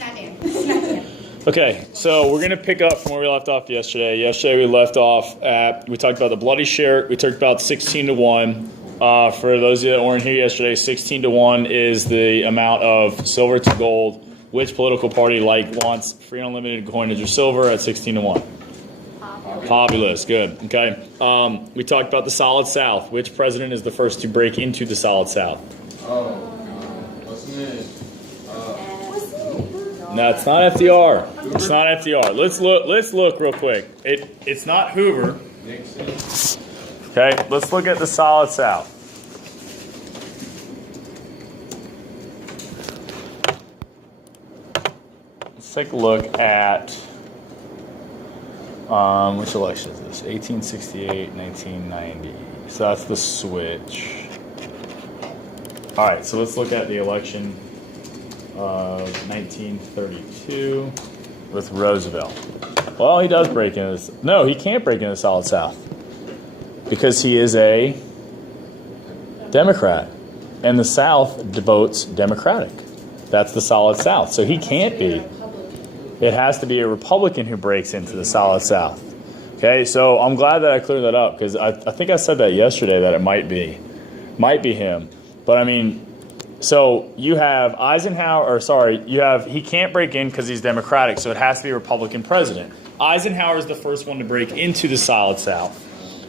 Snack in. Okay, so we're going to pick up from where we left off yesterday. Yesterday we left off at, we talked about the bloody shirt. We talked about 16 to 1. For those of you that weren't here yesterday, 16 to 1 is the amount of silver to gold. Which political party wants free unlimited coinage of silver at 16 to 1? Populist, good. Okay. We talked about the Solid South. Which president is the first to break into the Solid South? Oh, what's his name? No, it's not FDR. It's not FDR. Let's look real quick. It's not Hoover. Nixon. Okay, let's look at the Solid South. Let's take a look at which election is this? 1868, 1990. So that's the switch. All right, so let's look at the election of 1932 with Roosevelt. Well, he does break into this. No, he can't break into the Solid South because he is a Democrat, and the South votes Democratic. That's the Solid South. So he can't be. It has to be a Republican who breaks into the Solid South. Okay, so I'm glad that I cleared that up because I think I said that yesterday that it might be him. But I mean, so you have he can't break in because he's Democratic, so it has to be a Republican president. Eisenhower is the first one to break into the Solid South.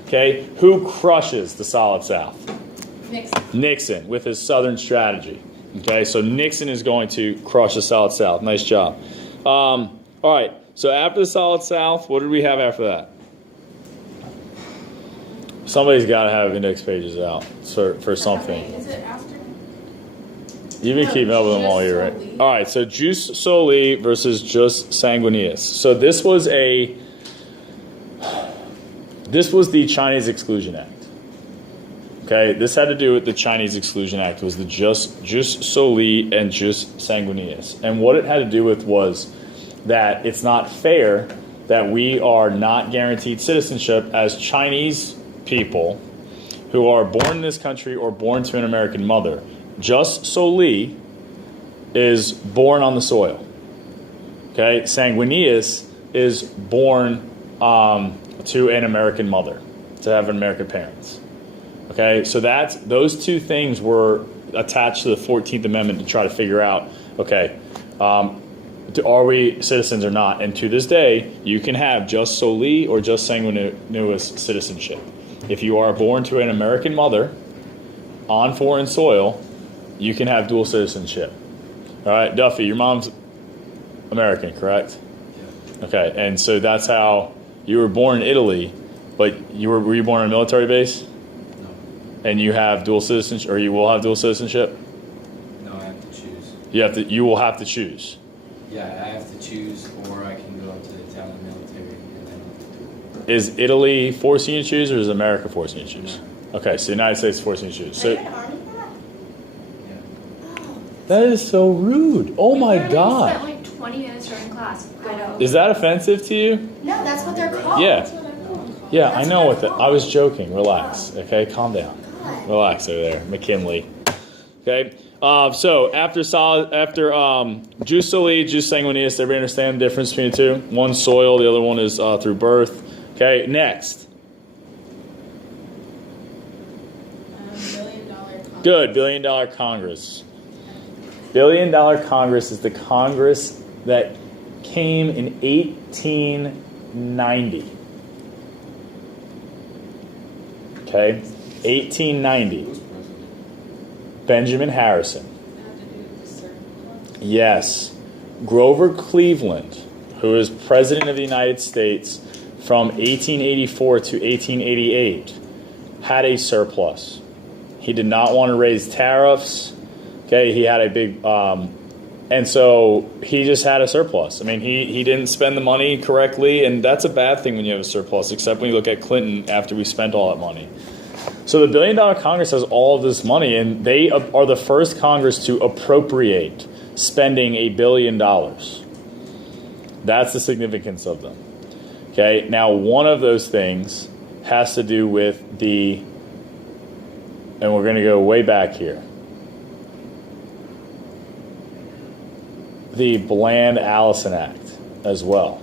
Okay, who crushes the Solid South? Nixon with his Southern strategy. Okay, so Nixon is going to crush the Solid South. Nice job. All right, so after the Solid South, what did we have after that? Somebody's got to have index pages out for something. Is it after? You've been keeping up with them all year, right? All right, so Jus Soli versus Jus Sanguineus. So this was the Chinese Exclusion Act. Okay, this had to do with the Chinese Exclusion Act. It was the Jus Soli and Jus Sanguineus. And what it had to do with was that it's not fair that we are not guaranteed citizenship as Chinese people who are born in this country or born to an American mother. Jus Soli is born on the soil. Okay, Sanguineus is born to an American mother, to have American parents. Okay, so those two things were attached to the 14th Amendment to try to figure out, okay, are we citizens or not? And to this day, you can have Jus Soli or Jus Sanguineus citizenship. If you are born to an American mother on foreign soil, you can have dual citizenship. All right, Duffy, your mom's American, correct? Yeah. Okay, and so that's how you were born in Italy, but were you born on a military base? And you have dual citizenship, or you will have dual citizenship? No, I have to choose. You will have to choose. Yeah, I have to choose, or I can go to the Italian military and then. Is Italy forcing you to choose, or is America forcing you to choose? No. Okay, so the United States is forcing you to choose. So Are you an army for that? Yeah. that is so rude. Oh my We God. spent like 20 minutes during class. I know. Is that offensive to you? No, that's what they're called. Yeah. That's what they're called. Yeah, I That's know what what they're that. called. I was joking. Relax. Okay, calm down. God. Relax over there, McKinley. Okay. So after Jus Soli, Jus Sanguineus, everybody understand the difference between the two? One's soil, the other one is through birth. Okay. Next. $1 billion Congress. Good. $1 billion Congress. $1 billion Congress is the Congress that came in 1890. Okay, 1890. Who's president? Benjamin Harrison. Yes. Grover Cleveland, who is President of the United States from 1884 to 1888, had a surplus. He did not want to raise tariffs. Okay, he had a big, and so he just had a surplus. I mean, he didn't spend the money correctly, and that's a bad thing when you have a surplus, except when you look at Clinton after we spent all that money. So the $1 billion Congress has all of this money, and they are the first Congress to appropriate spending $1 billion. That's the significance of them. Okay, now one of those things has to do with and we're going to go way back here. the Bland-Allison Act as well.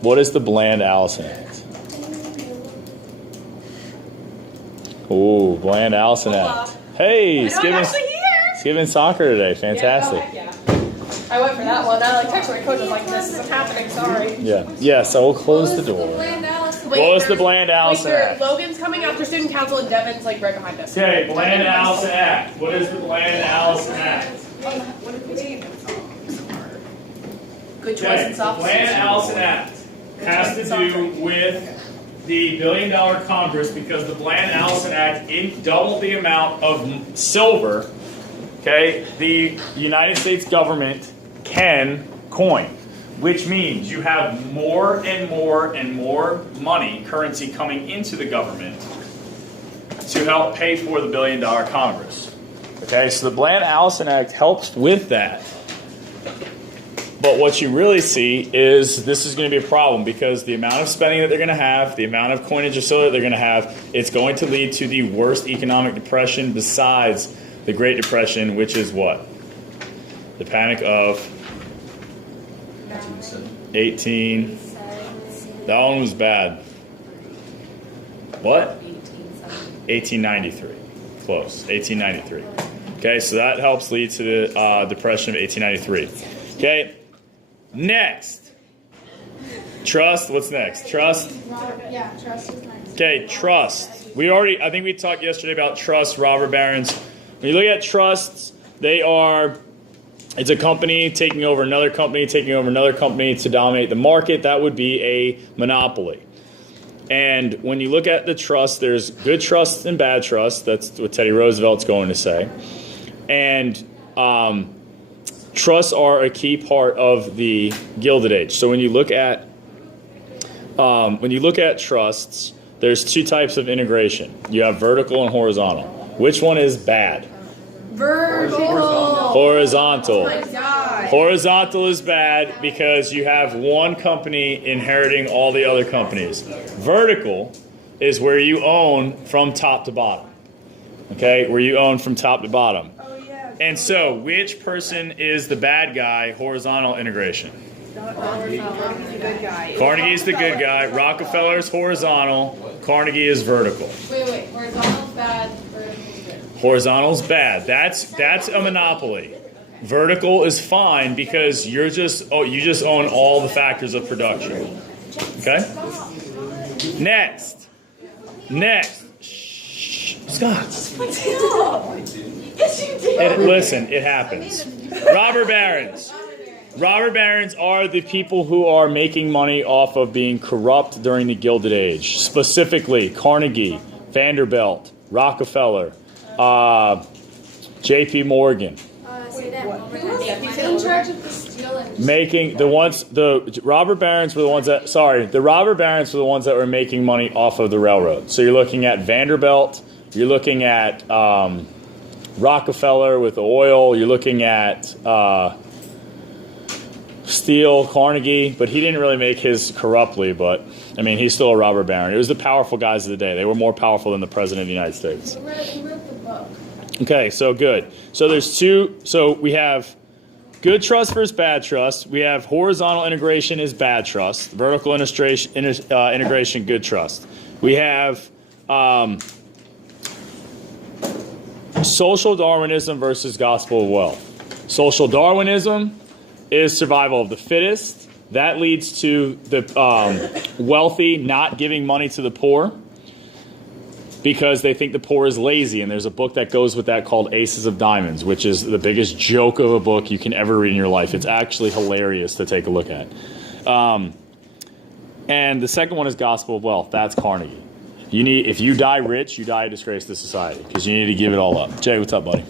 What is the Bland-Allison Act? Ooh, Bland-Allison Act. Hey, skipping soccer today. Fantastic. Yeah. I went for that one. I texted my coach. I was like, "This isn't happening. Sorry." Yeah. So we'll close the door. What was the Bland-Allison Act? Logan's coming after student council, and Devin's like right behind us. Okay, Bland-Allison Act. What is the Bland-Allison Act? What did we name? Good choice in soft. The Bland-Allison Act has to do with the $1 billion Congress because the Bland-Allison Act doubled the amount of silver. Okay, the United States government can coin, which means you have more and more and more money, currency coming into the government to help pay for the $1 billion Congress. Okay, so the Bland-Allison Act helps with that. But what you really see is this is going to be a problem because the amount of spending that they're going to have, the amount of coinage of silver that they're going to have, it's going to lead to the worst economic depression besides the Great Depression, which is what? The Panic of 18. That one was bad. What? 1893. Close. 1893. Okay, so that helps lead to the Depression of 1893. Okay, next. Trust. What's next? Trust. Yeah, trust is next. Okay, trust. I think we talked yesterday about trust, robber barons. When you look at trusts, it's a company taking over another company, to dominate the market. That would be a monopoly. And when you look at the trust, there's good trust and bad trust. That's what Teddy Roosevelt's going to say. And trusts are a key part of the Gilded Age. So when you look at trusts, there's two types of integration. You have vertical and horizontal. Which one is bad? Horizontal. Oh my God. Horizontal is bad because you have one company inheriting all the other companies. Vertical is where you own from top to bottom. Okay, where you own from top to bottom. And so, which person is the bad guy? Horizontal integration. Carnegie's the good guy. Rockefeller's horizontal. Carnegie is vertical. Wait. Horizontal's bad, vertical's good. Horizontal's bad. That's a monopoly. Vertical is fine because you just own all the factors of production. Okay? Next. Shh. Scott. Listen, it happens. Robber barons. Robber barons are the people who are making money off of being corrupt during the Gilded Age. Specifically, Carnegie, Vanderbilt, Rockefeller, J.P. Morgan. Who's in charge of the steel industry? The robber barons were the ones that were making money off of the railroad. So you're looking at Vanderbilt, you're looking at Rockefeller with the oil, you're looking at steel, Carnegie, but he didn't really make his corruptly, but I mean, he's still a robber baron. It was the powerful guys of the day. They were more powerful than the president of the United States. Who wrote the book? Okay, so good. So there's two. So we have good trust versus bad trust. We have horizontal integration is bad trust. Vertical integration, good trust. We have social Darwinism versus gospel of wealth. Social Darwinism is survival of the fittest. That leads to the wealthy not giving money to the poor because they think the poor is lazy. And there's a book that goes with that called Aces of Diamonds, which is the biggest joke of a book you can ever read in your life. It's actually hilarious to take a look at. And the second one is gospel of wealth. That's Carnegie. If you die rich, you die a disgrace to society because you need to give it all up. Jay, what's up, buddy?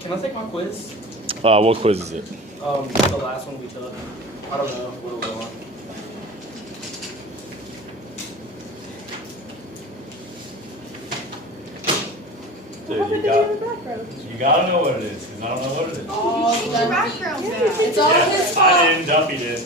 Can I take my quiz? What quiz is it? The last one we took. I don't know what it was on. Dude, you gotta know what it is because I don't know what it is. It's all his fault. I didn't. Duffy did.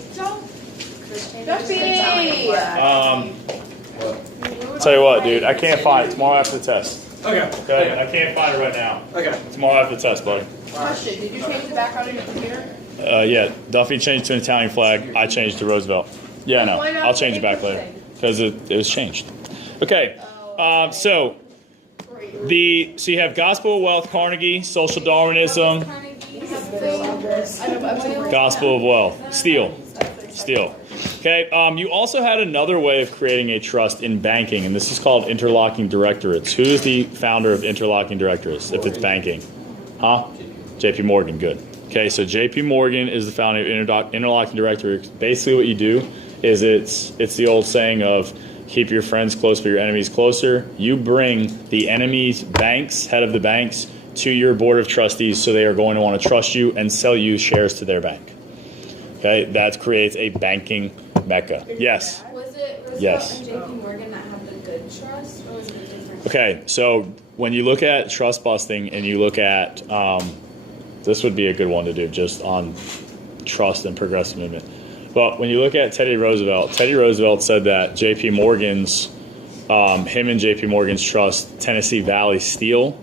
Tell you what, dude, I can't find it. Tomorrow after the test. Okay. Okay, I can't find it right now. Okay. Tomorrow after the test, buddy. Question: did you change the background of your computer? Yeah, Duffy changed to an Italian flag. I changed to Roosevelt. Yeah, no, Why not I'll change it make back it later thing? because it was changed. Okay, so you have Gospel of Wealth, Carnegie, Social Darwinism, Gospel of Wealth, Steele. Okay, you also had another way of creating a trust in banking, and this is called interlocking directorates. Who is the founder of interlocking directorates if it's banking? Huh? J.P. Morgan, good. Okay, so J.P. Morgan is the founder of interlocking directorates. Basically what you do is it's the old saying of keep your friends close but your enemies closer. You bring the enemy's banks, head of the banks, to your board of trustees so they are going to want to trust you and sell you shares to their bank. Okay, that creates a banking mecca. Yes? Was it Roosevelt Yes. and J.P. Morgan that had the good trust, or was it a different? Okay, so when you look at trust busting and you look at, this would be a good one to do just on trust and progressive movement. But when you look at Teddy Roosevelt said that J.P. Morgan's, him and J.P. Morgan's trust, Tennessee Valley Steel,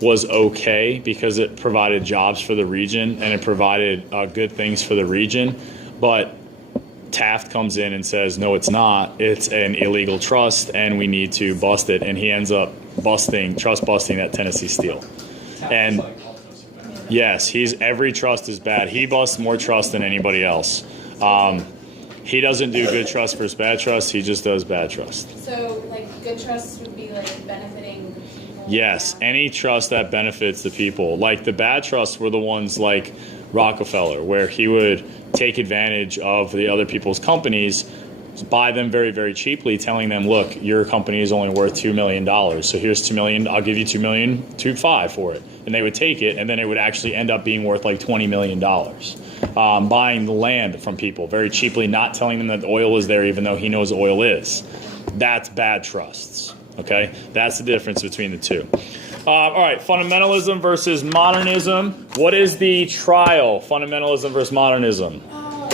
was okay because it provided jobs for the region and it provided good things for the region. But Taft comes in and says, no, it's not. It's an illegal trust and we need to bust it. And he ends up trust busting that Tennessee Steel. And yes, every trust is bad. He busts more trust than anybody else. He doesn't do good trust versus bad trust. He just does bad trust. So, like, good trust would be, like, benefiting the people? Yes, any trust that benefits the people. Like, the bad trusts were the ones like Rockefeller, where he would take advantage of the other people's companies, buy them very, very cheaply, telling them, look, your company is only worth $2 million. So here's $2 million. I'll give you $2 million, $2.5 million for it. And they would take it, and then it would actually end up being worth like $20 million. Buying the land from people very cheaply, not telling them that the oil is there even though he knows oil is. That's bad trusts. Okay? That's the difference between the two. All right, fundamentalism versus modernism. What is the trial? Fundamentalism versus modernism. Oh,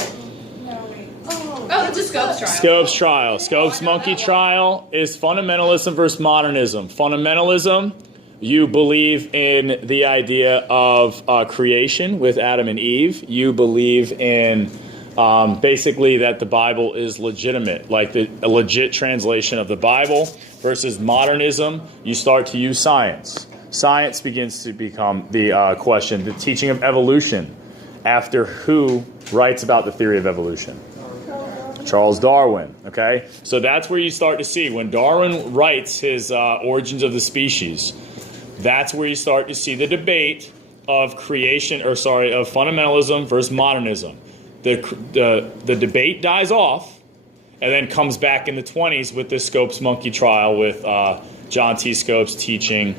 it's a Scopes trial. Scopes trial. Scopes monkey trial is fundamentalism versus modernism. Fundamentalism, you believe in the idea of creation with Adam and Eve. You believe in basically that the Bible is legitimate, like a legit translation of the Bible. Versus modernism, you start to use science. Science begins to become the question, the teaching of evolution. After who writes about the theory of evolution? Charles Darwin, okay? So that's where you start to see, when Darwin writes his Origins of the Species, that's where you start to see the debate of fundamentalism versus modernism. The debate dies off, and then comes back in the 1920s with the Scopes monkey trial with John T. Scopes teaching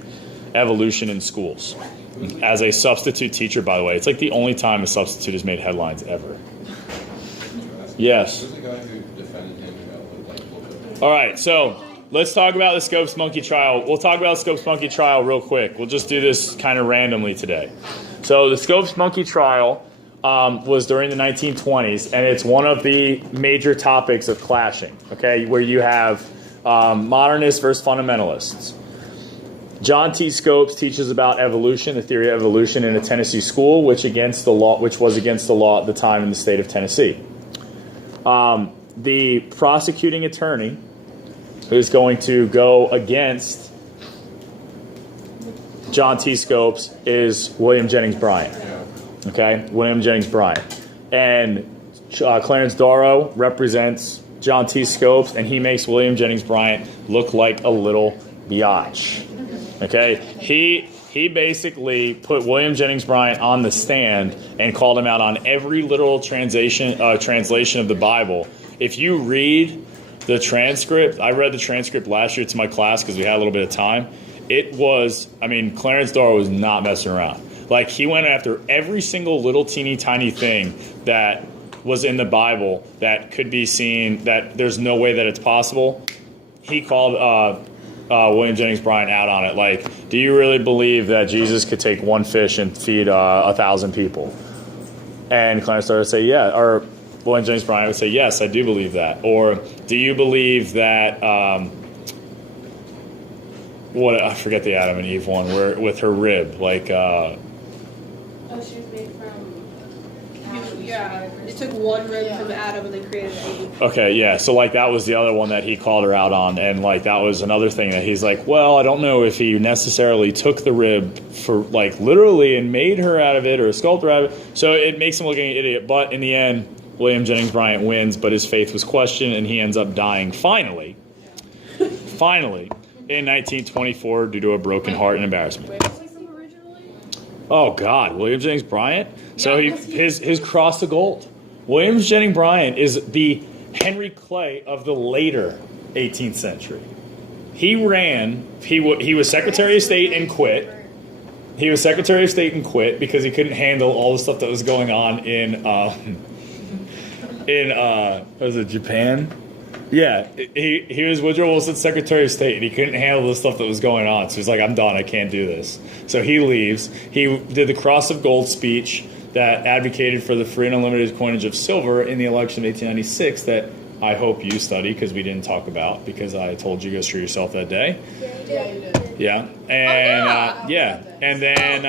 evolution in schools. As a substitute teacher, by the way. It's like the only time a substitute has made headlines ever. Yes. Who's the guy who defended him and got looked like? All right, so let's talk about the Scopes monkey trial. We'll talk about the Scopes monkey trial real quick. We'll just do this kind of randomly today. So the Scopes monkey trial was during the 1920s, and it's one of the major topics of clashing, okay, where you have modernists versus fundamentalists. John T. Scopes teaches about evolution, the theory of evolution, in a Tennessee school, which was against the law at the time in the state of Tennessee. The prosecuting attorney who's going to go against John T. Scopes is William Jennings Bryan. Okay, William Jennings Bryan. And Clarence Darrow represents John T. Scopes, and he makes William Jennings Bryan look like a little biatch. Okay, he basically put William Jennings Bryan on the stand and called him out on every literal translation of the Bible. If you read the transcript, I read the transcript last year to my class because we had a little bit of time. Clarence Darrow was not messing around. Like, he went after every single little teeny tiny thing that was in the Bible that could be seen, that there's no way that it's possible. He called William Jennings Bryan out on it. Like, do you really believe that Jesus could take one fish and feed 1,000 people? And Clarence Darrow would say, yeah. Or William Jennings Bryan would say, yes, I do believe that. Or do you believe that... I forget the Adam and Eve one, where with her rib, like... Oh, she was made from Yeah, it took one rib from Adam and they created 8. Okay, yeah. So like that was the other one that he called her out on, and like that was another thing that he's like, well, I don't know if he necessarily took the rib for like literally and made her out of it or a sculptor out of it. So it makes him look like an idiot. But in the end, William Jennings Bryan wins, but his faith was questioned, and he ends up dying finally in 1924 due to a broken heart and embarrassment. Oh God, William Jennings Bryan. So his cross of gold. William Jennings Bryan is the Henry Clay of the later 18th century. He ran. He was Secretary of State and quit. He was Secretary of State and quit because he couldn't handle all the stuff that was going on in was it Japan? Yeah, he was Woodrow Wilson's Secretary of State, and he couldn't handle the stuff that was going on. So he's like, I'm done. I can't do this. So he leaves. He did the Cross of Gold speech that advocated for the free and unlimited coinage of silver in the election of 1896 that I hope you study because we didn't talk about because I told you go screw yourself that day. Yeah, you did. Yeah, and and then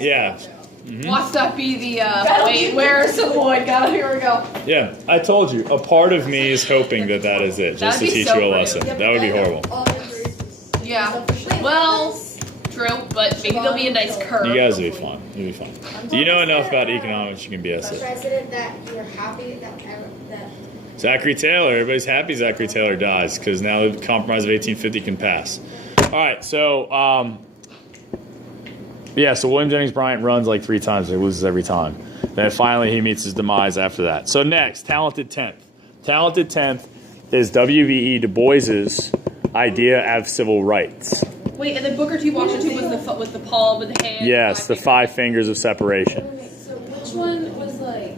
yeah. Mm-hmm. Watch that be the wait, where's the wood? Here we go. Yeah, I told you. A part of me is hoping that is it, just to That'd be teach so you a rude. lesson. That would be horrible. Yeah. Well, true, but maybe there'll be a nice curve. You guys will be fine. You'll be fine. You know enough about economics, you can BS it. President that you're happy that Zachary Taylor. Everybody's happy Zachary Taylor dies because now the Compromise of 1850 can pass. All right, so yeah, so William Jennings Bryan runs like 3 times. He loses every time. Then finally he meets his demise after that. So next, talented 10th. Talented 10th is W.E.B. Du Bois's idea of civil rights. Wait, and then Booker T. Washington was the palm of the hand. Yes, the 5 fingers of separation. Okay, so which one was like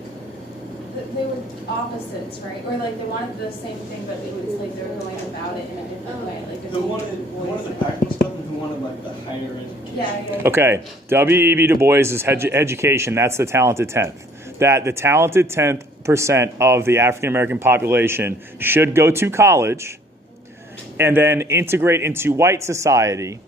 they were opposites, right? Or like they wanted the same thing, but it was like they were going about it in a different way. Like Who wanted the practical stuff and who wanted like the higher education? yeah. Okay, W.E.B. Du Bois's education, that's the talented 10th. That the talented 10% of the African American population should go to college and then integrate into white society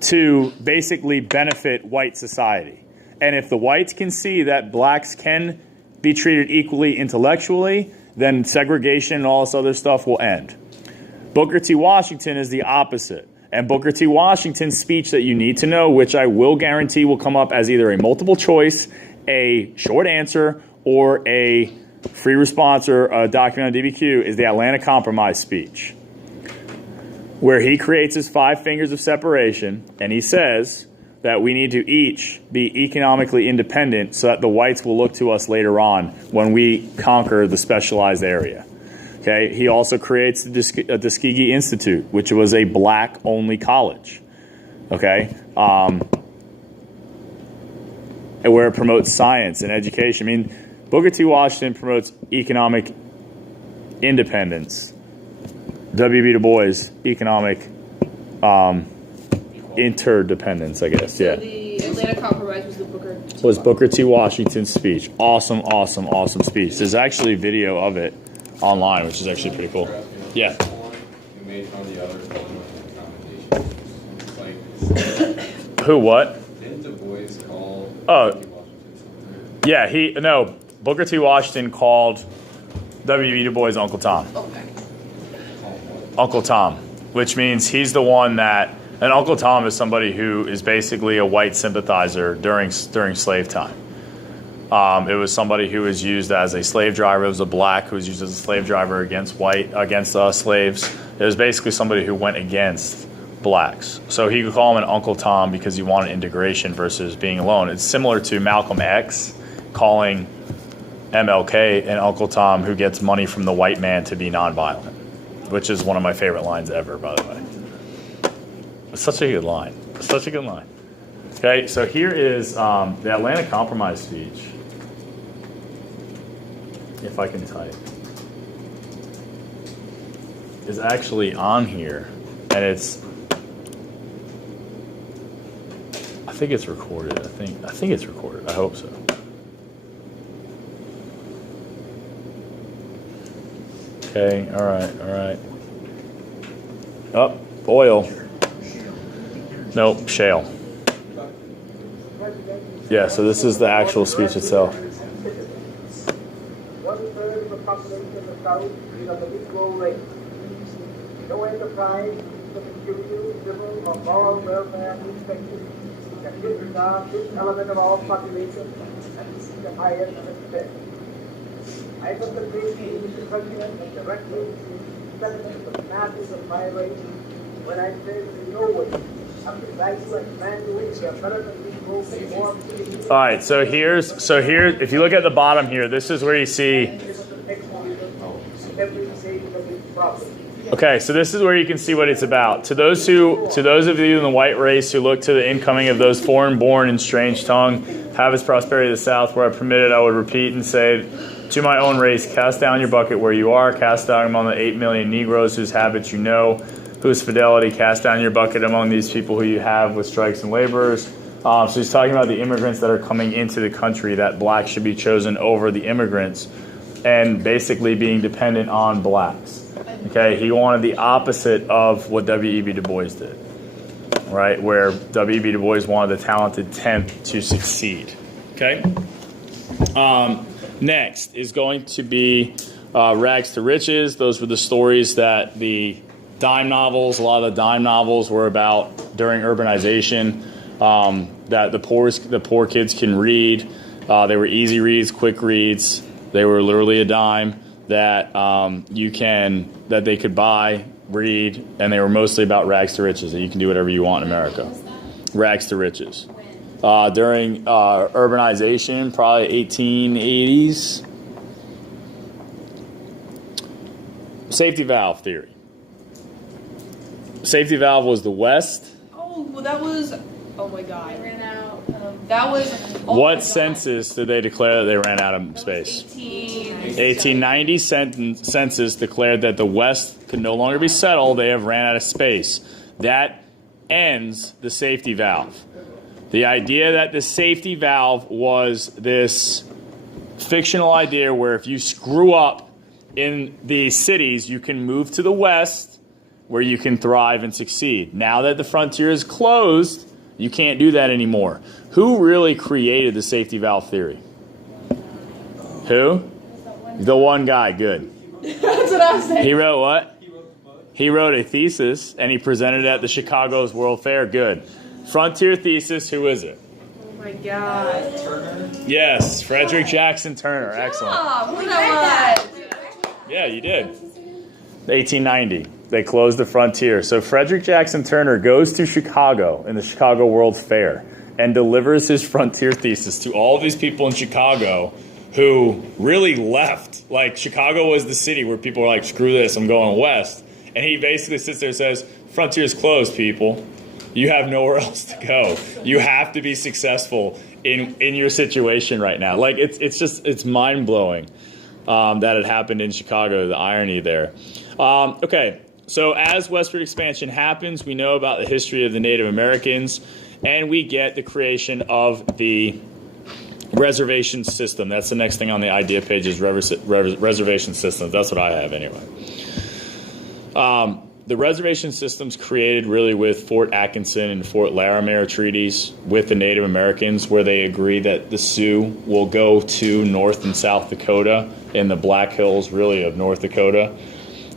to basically benefit white society. And if the whites can see that blacks can be treated equally intellectually, then segregation and all this other stuff will end. Booker T. Washington is the opposite. And Booker T. Washington's speech that you need to know, which I will guarantee will come up as either a multiple choice, a short answer, or a free response or a document on DBQ, is the Atlanta Compromise speech, where he creates his 5 fingers of separation, and he says that we need to each be economically independent so that the whites will look to us later on when we conquer the specialized area. Okay, he also creates the Tuskegee Institute, which was a black-only college. Okay, where it promotes science and education. I mean, Booker T. Washington promotes economic independence. W.B. Du Bois, economic interdependence, I guess. Yeah. So the Atlanta Compromise was the Booker. Was Booker T. Washington's speech. Awesome speech. There's actually a video of it online, which is actually pretty cool. Yeah. Who made fun of the others like Who, what? didn't Du Bois call Oh. Yeah, Booker T. Washington called W.B. Du Bois Uncle Tom. Okay. Uncle Tom, which means he's the one that, and Uncle Tom is somebody who is basically a white sympathizer during slave time. It was somebody who was used as a slave driver. It was a black who was used as a slave driver against slaves. It was basically somebody who went against blacks. So he could call him an Uncle Tom because he wanted integration versus being alone. It's similar to Malcolm X calling MLK an Uncle Tom who gets money from the white man to be nonviolent, which is one of my favorite lines ever, by the way. It's such a good line. Such a good line. Okay, so here is the Atlanta Compromise speech. If I can type. Is actually on here, and I think it's recorded. I think it's recorded. I hope so. Okay, all right. Oh, oil. Nope, shale. Yeah, so this is the actual speech itself. 1/3 of the population of the South is of the Negro race. No enterprise, the material, civil, or moral welfare perspective can disregard this element of our population and see the highest respect. I contemplate the president and directly the sentiments of the masses of my race when I say that no way of the value and manual the American people more. All right, so here, if you look at the bottom here, this is where you see. Every stage of this problem. Okay, so this is where you can see what it's about. To those of you in the white race who look to the incoming of those foreign-born and strange tongue, have its prosperity of the South, where I permitted, I would repeat and say, to my own race, cast down your bucket where you are, cast down among the 8 million Negroes whose habits you know, whose fidelity, cast down your bucket among these people who you have with strikes and laborers. So he's talking about the immigrants that are coming into the country, that blacks should be chosen over the immigrants, and basically being dependent on blacks. Okay, he wanted the opposite of what W.E.B. Du Bois did, right? Where W.E.B. Du Bois wanted the talented 10th to succeed. Okay. Next is going to be Rags to Riches. Those were the stories that the dime novels, a lot of the dime novels were about during urbanization. That the poor kids can read. They were easy reads, quick reads. They were literally a dime that that they could buy, read, and they were mostly about rags to riches. That you can do whatever you want in America. Rags to riches. During urbanization, probably 1880s. Safety valve theory. Safety valve was the West. Oh, well, that was. Oh my God. Ran out of. That was. Oh my What God. census did they declare that they ran out of space? 1890 census declared that the West could no longer be settled. They have ran out of space. That ends the safety valve. The idea that the safety valve was this fictional idea where if you screw up in the cities, you can move to the West where you can thrive and succeed. Now that the frontier is closed, you can't do that anymore. Who really created the safety valve theory? Who? The one guy. Good. That's what I was saying. He wrote what? He wrote a thesis, and he presented it at the Chicago's World Fair. Good. Frontier thesis, who is it? Oh my God. Turner. Yes, Frederick Jackson Turner. Excellent. Oh, look at that. Yeah, you did. 1890. They closed the frontier. So Frederick Jackson Turner goes to Chicago in the Chicago World Fair and delivers his frontier thesis to all of these people in Chicago who really left. Like, Chicago was the city where people were like, screw this, I'm going west. And he basically sits there and says, frontier's closed, people. You have nowhere else to go. You have to be successful in your situation right now. Like, it's mind-blowing that it happened in Chicago, the irony there. Okay, so as westward expansion happens, we know about the history of the Native Americans, and we get the creation of the reservation system. That's the next thing on the idea page is reservation systems. That's what I have anyway. The reservation systems created really with Fort Atkinson and Fort Larimer treaties with the Native Americans, where they agree that the Sioux will go to North and South Dakota in the Black Hills, really, of North Dakota,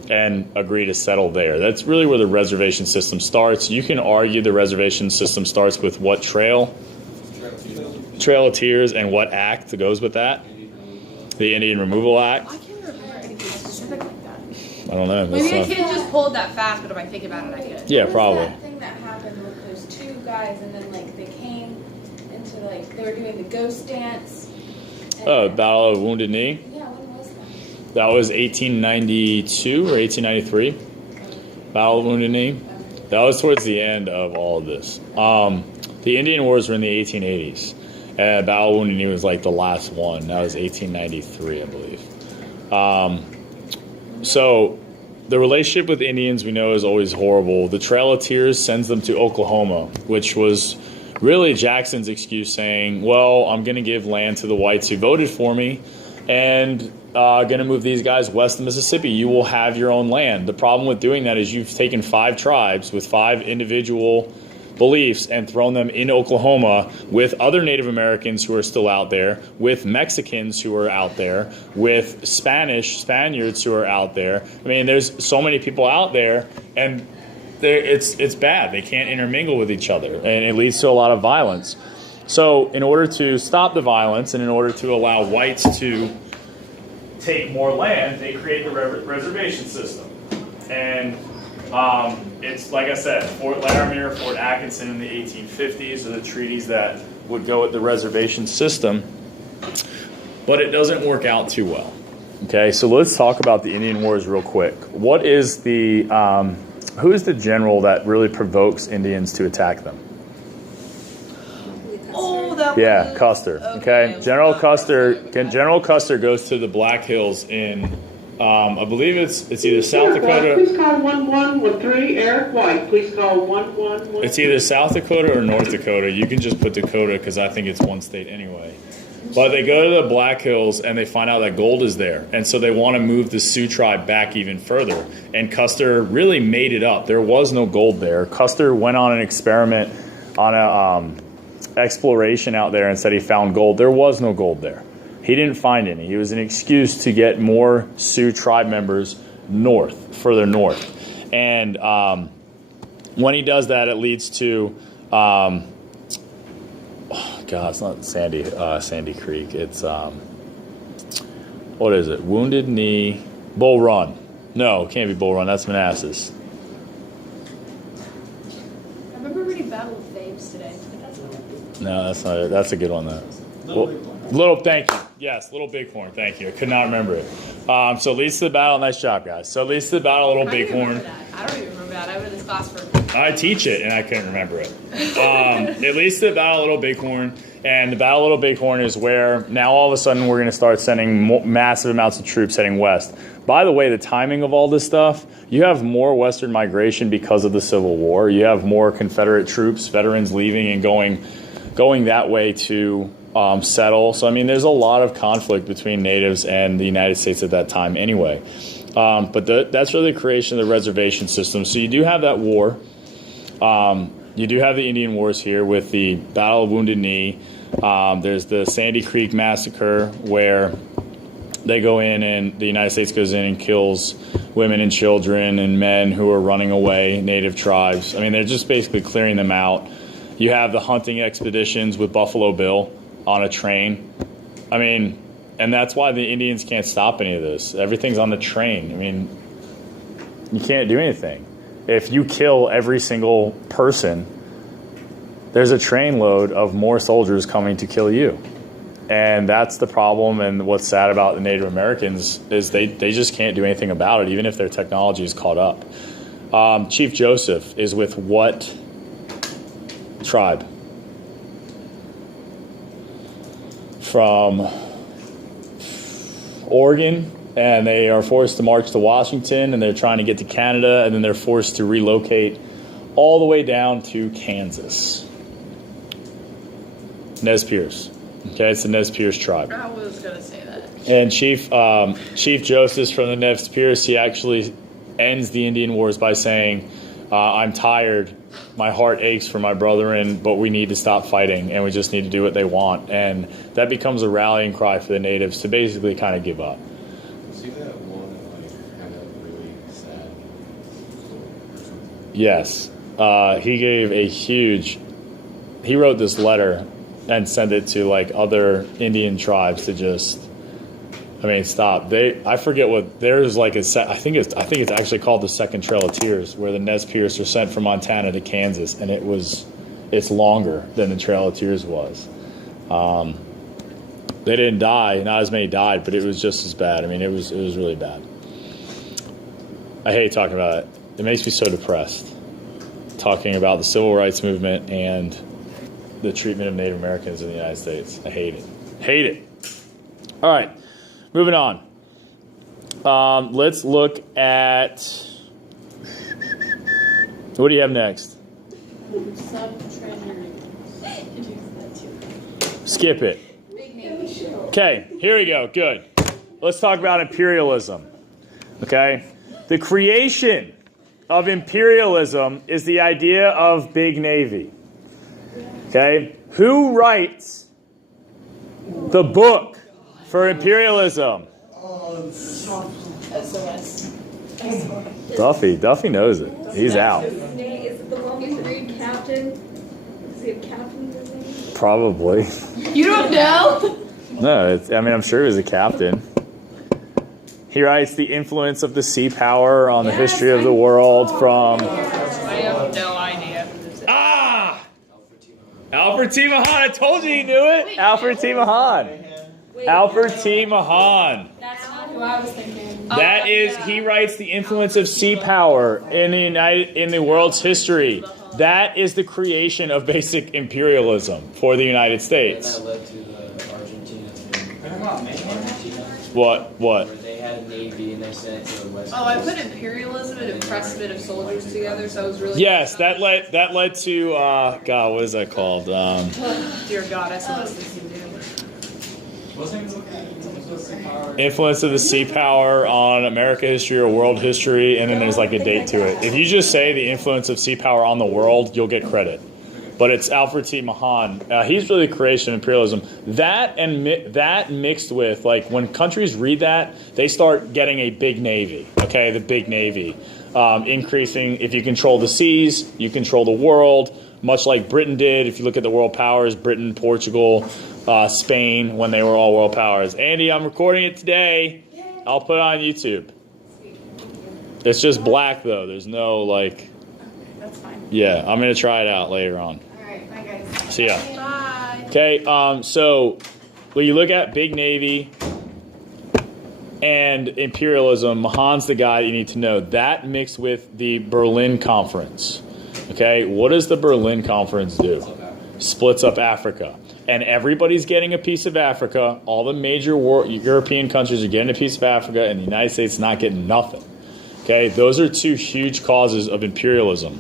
and agree to settle there. That's really where the reservation system starts. You can argue the reservation system starts with what trail? Trail of Tears, and what act that goes with that? The Indian Removal Act. I can't remember anything specific like that. I don't know. Maybe I can't just pull it that fast, but if I think about it, I could. Yeah, What was probably. that thing that happened with those two guys, and then like they came into like they were doing the ghost dance. and- Oh, Battle of Wounded Knee. Yeah, when was that? That was 1892 or 1893. Battle of Wounded Knee. That was towards the end of all of this. The Indian Wars were in the 1880s. And Battle of Wounded Knee was like the last one. That was 1893, I believe. So the relationship with Indians we know is always horrible. The Trail of Tears sends them to Oklahoma, which was really Jackson's excuse saying, well, I'm going to give land to the whites who voted for me and going to move these guys west of Mississippi. You will have your own land. The problem with doing that is you've taken 5 tribes with 5 individual beliefs and thrown them in Oklahoma with other Native Americans who are still out there, with Mexicans who are out there, with Spaniards who are out there. I mean, there's so many people out there, and it's bad. They can't intermingle with each other, and it leads to a lot of violence. So in order to stop the violence and in order to allow whites to take more land, they create the reservation system. And it's, like I said, Fort Laramie, Fort Atkinson in the 1850s are the treaties that would go with the reservation system. But it doesn't work out too well. Okay, so let's talk about the Indian Wars real quick. What is the, who is the general that really provokes Indians to attack them? Oh, that Yeah, was... Custer. Okay, General Custer goes to the Black Hills in, I believe it's either South Dakota. Please call 1113 Eric White. Please call 1113. It's either South Dakota or North Dakota. You can just put Dakota because I think it's one state anyway. But they go to the Black Hills and they find out that gold is there, and so they want to move the Sioux tribe back even further. And Custer really made it up. There was no gold there. Custer went on an experiment on a exploration out there and said he found gold. There was no gold there. He didn't find any. It was an excuse to get more Sioux tribe members further north. And when he does that, it leads to, it's not Sandy Creek. It's, what is it? Wounded Knee, Bull Run. No, it can't be Bull Run. That's Manassas. I remember reading Battle of Thebes today, but that's not it. No, that's not it. That's a good one, though. Thank you. Yes, Little Bighorn. Thank you. I could not remember it. So it leads to the battle. Nice job, guys. So it leads to the battle of Little Bighorn. I don't even remember that. I went to this class for... I teach it, and I couldn't remember it. It leads to the battle of Little Bighorn. And the battle of Little Bighorn is where now all of a sudden we're going to start sending massive amounts of troops heading west. By the way, the timing of all this stuff, you have more Western migration because of the Civil War. You have more Confederate troops, veterans leaving and going that way to settle. So, I mean, there's a lot of conflict between natives and the United States at that time anyway. But that's really the creation of the reservation system. So you do have that war. You do have the Indian Wars here with the Battle of Wounded Knee. There's the Sandy Creek Massacre where they go in and the United States goes in and kills women and children and men who are running away, native tribes. I mean, they're just basically clearing them out. You have the hunting expeditions with Buffalo Bill on a train. I mean, and that's why the Indians can't stop any of this. Everything's on the train. I mean, you can't do anything. If you kill every single person, there's a train load of more soldiers coming to kill you. And that's the problem, and what's sad about the Native Americans is they just can't do anything about it, even if their technology is caught up. Chief Joseph is with what tribe? From Oregon, and they are forced to march to Washington, and they're trying to get to Canada, and then they're forced to relocate all the way down to Kansas. Nez Perce. Okay, it's the Nez Perce tribe. I was going to say that. And Chief Joseph from the Nez Perce, he actually ends the Indian Wars by saying, I'm tired, my heart aches for my brethren, but we need to stop fighting, and we just need to do what they want. And that becomes a rallying cry for the natives to basically kind of give up. See that one, like, kind of really sad story? Yes. He gave a huge... He wrote this letter and sent it to, like, other Indian tribes to just... I mean, stop. I forget what... There's, like, I think it's actually called the Second Trail of Tears, where the Nez Perce are sent from Montana to Kansas, and it's longer than the Trail of Tears was. They didn't die. Not as many died, but it was just as bad. I mean, it was really bad. I hate talking about it. It makes me so depressed. Talking about the civil rights movement and the treatment of Native Americans in the United States. I hate it. Hate it. All right. Moving on. Let's look at... What do you have next? Sub-treasury. Skip it. Okay, here we go. Good. Let's talk about imperialism. Okay? The creation of imperialism is the idea of big navy. Okay? Who writes the book for imperialism? SOS. Duffy knows it. He's out. Is it the one with the green captain? Is he a captain in his name? Probably. You don't know? No, I'm sure he was a captain. He writes the influence of the sea power on the history of the world from... I have no idea. Ah! Alfred T. Mahan. I told you he knew it. Alfred T. Mahan. Alfred T. Mahan. That's not who I was thinking. That is, he writes the influence of sea power in the world's history. That is the creation of basic imperialism for the United And States. that led to the Argentina thing. What? Where they had a navy and they sent it to the West Oh, I Coast. put imperialism and impressment of soldiers together, so I was really... Yes, that led to God. What is that called? Dear God, I saw this thing do. Influence of the sea power on America history or world history, and then there's like a date to it. If you just say the influence of sea power on the world, you'll get credit. But it's Alfred T. Mahan. He's really the creation of imperialism. That mixed with, like, when countries read that, they start getting a big navy. Okay, the big navy. Increasing, if you control the seas, you control the world, much like Britain did. If you look at the world powers, Britain, Portugal, Spain, when they were all world powers. Andy, I'm recording it today. I'll put it on YouTube. It's just black, though. There's no, like... That's fine. Yeah, I'm going to try it out later on. Alright, bye guys. See ya. Bye. Okay, so when you look at big navy and imperialism, Mahan's the guy you need to know. That mixed with the Berlin Conference. Okay, what does the Berlin Conference do? Splits up Africa. And everybody's getting a piece of Africa. All the major European countries are getting a piece of Africa, and the United States is not getting nothing. Okay, those are two huge causes of imperialism.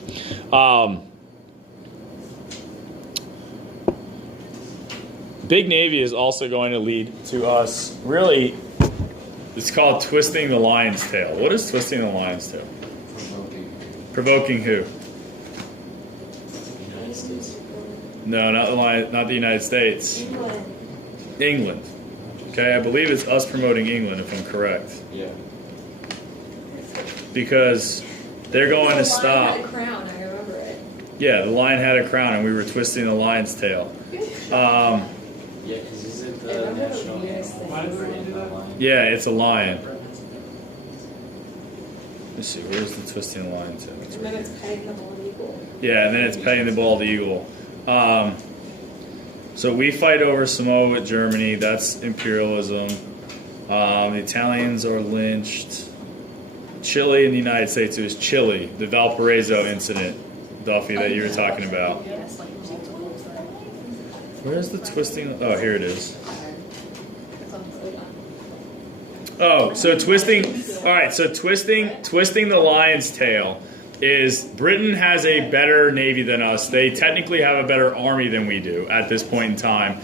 Big Navy is also going to lead to us, really, it's called twisting the lion's tail. What is twisting the lion's tail? Provoking who? United States. No, not the United States. England. Okay, I believe it's us promoting England, if I'm correct. Yeah. Because they're going to The lion stop. had a crown, I remember it. Yeah, the lion had a crown, and we were twisting the lion's tail. Yeah, because isn't the national anthem? Yeah, it's a lion. Let's see, where's the twisting the lion tail? It's And right then here. it's petting the bald eagle. Yeah, and then it's petting the bald eagle. So we fight over Samoa with Germany. That's imperialism. The Italians are lynched. Chile in the United States, it was Chile, the Valparaiso incident, Duffy, that you were talking about. Yes, like multiple times. Where's the twisting? Oh, here it is. Oh, so twisting. All right, so twisting the lion's tail is Britain has a better navy than us. They technically have a better army than we do at this point in time.